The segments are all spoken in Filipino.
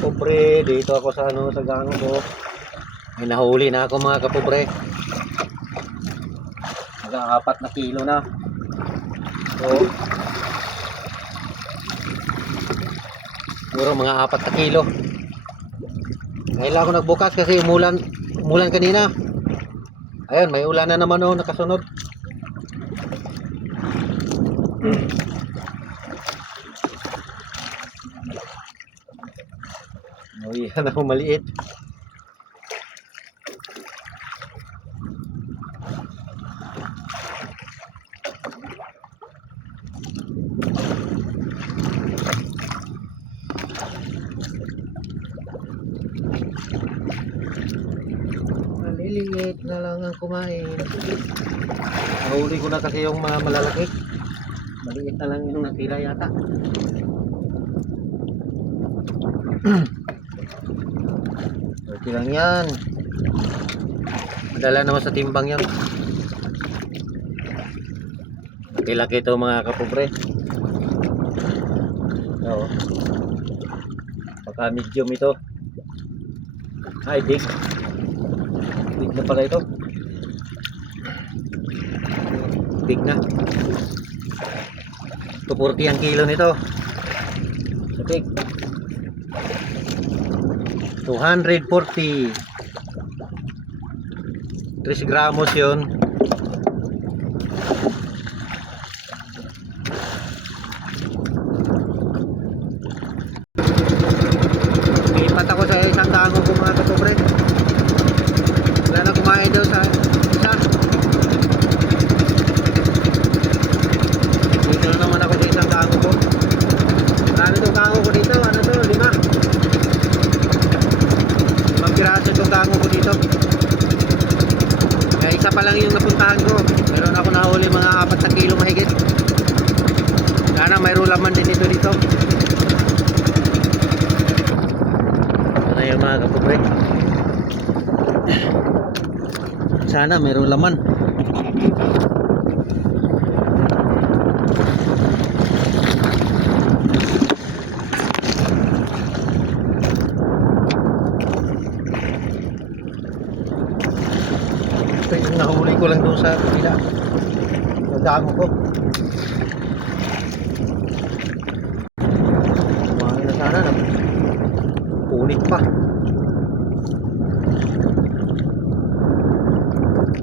kapobre, dito ako sa sa gango ko. May nahuli na ako mga kapobre. Hanggang 4 na kilo na. So, siguro mga 4 na kilo. Ngayon lang ako nagbukas kasi umulan kanina. Ayun, may ulan na naman nakasunod. Yan ako maliit. Maliliit na lang ang kumain. Nahuli ko na kasi yung mga malalaki. Maliit na lang yung natira yata. Okay lang yan. Madala naman sa timbang yan. Laki-laki ito mga kapobre. So, pagka medium ito. Ay, big. Big na pala ito. Big na. 240 ang kilo nito. So, big. 240 3 gramos yun. Lipat ako sa isang tango ko mga kapobre. Wala na kumain daw sa isa. Dito na naman ako sa isang tango ko. Marami itong tango ko dito. Ano to? 5 piraso itong tango ko dito. Kaya isa pa lang yung napuntahan ko. Meron ako nahuli mga 4 na kilo mahigit. Sana mayroon laman din ito dito. Ito na yung mga kapobre. Sana mayroon laman. Yung nahuli ko lang doon sa pila. Nagdamo ko. Kumain na sana na. Punit pa.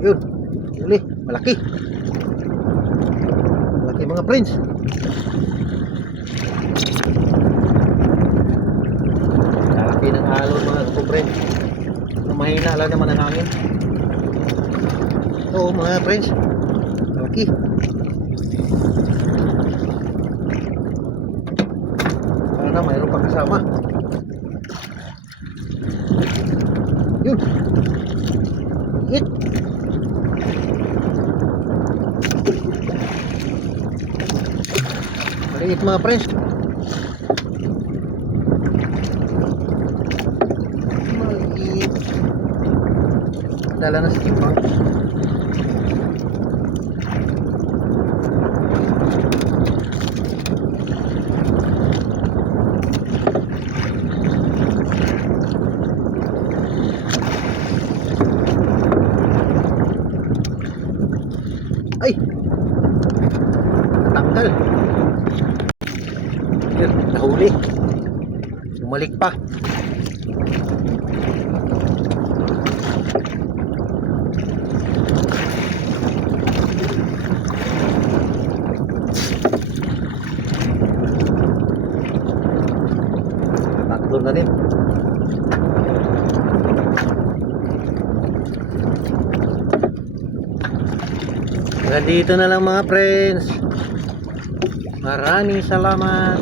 Yun. Huli. Malaki. Malaki mga friends. Malaki ng alon mga kapobre. Mahina lang naman ang hangin. Oo mga friends, malaki. Sana mayroon pa kasama. Yun. Hit. Maliit mga friends. Maliit. Dala na sa timbang. Ay, tanggal. Yun, nahuli. Bumalik pa. Tatlo na rin. Hanggang dito na lang mga friends. Maraming salamat.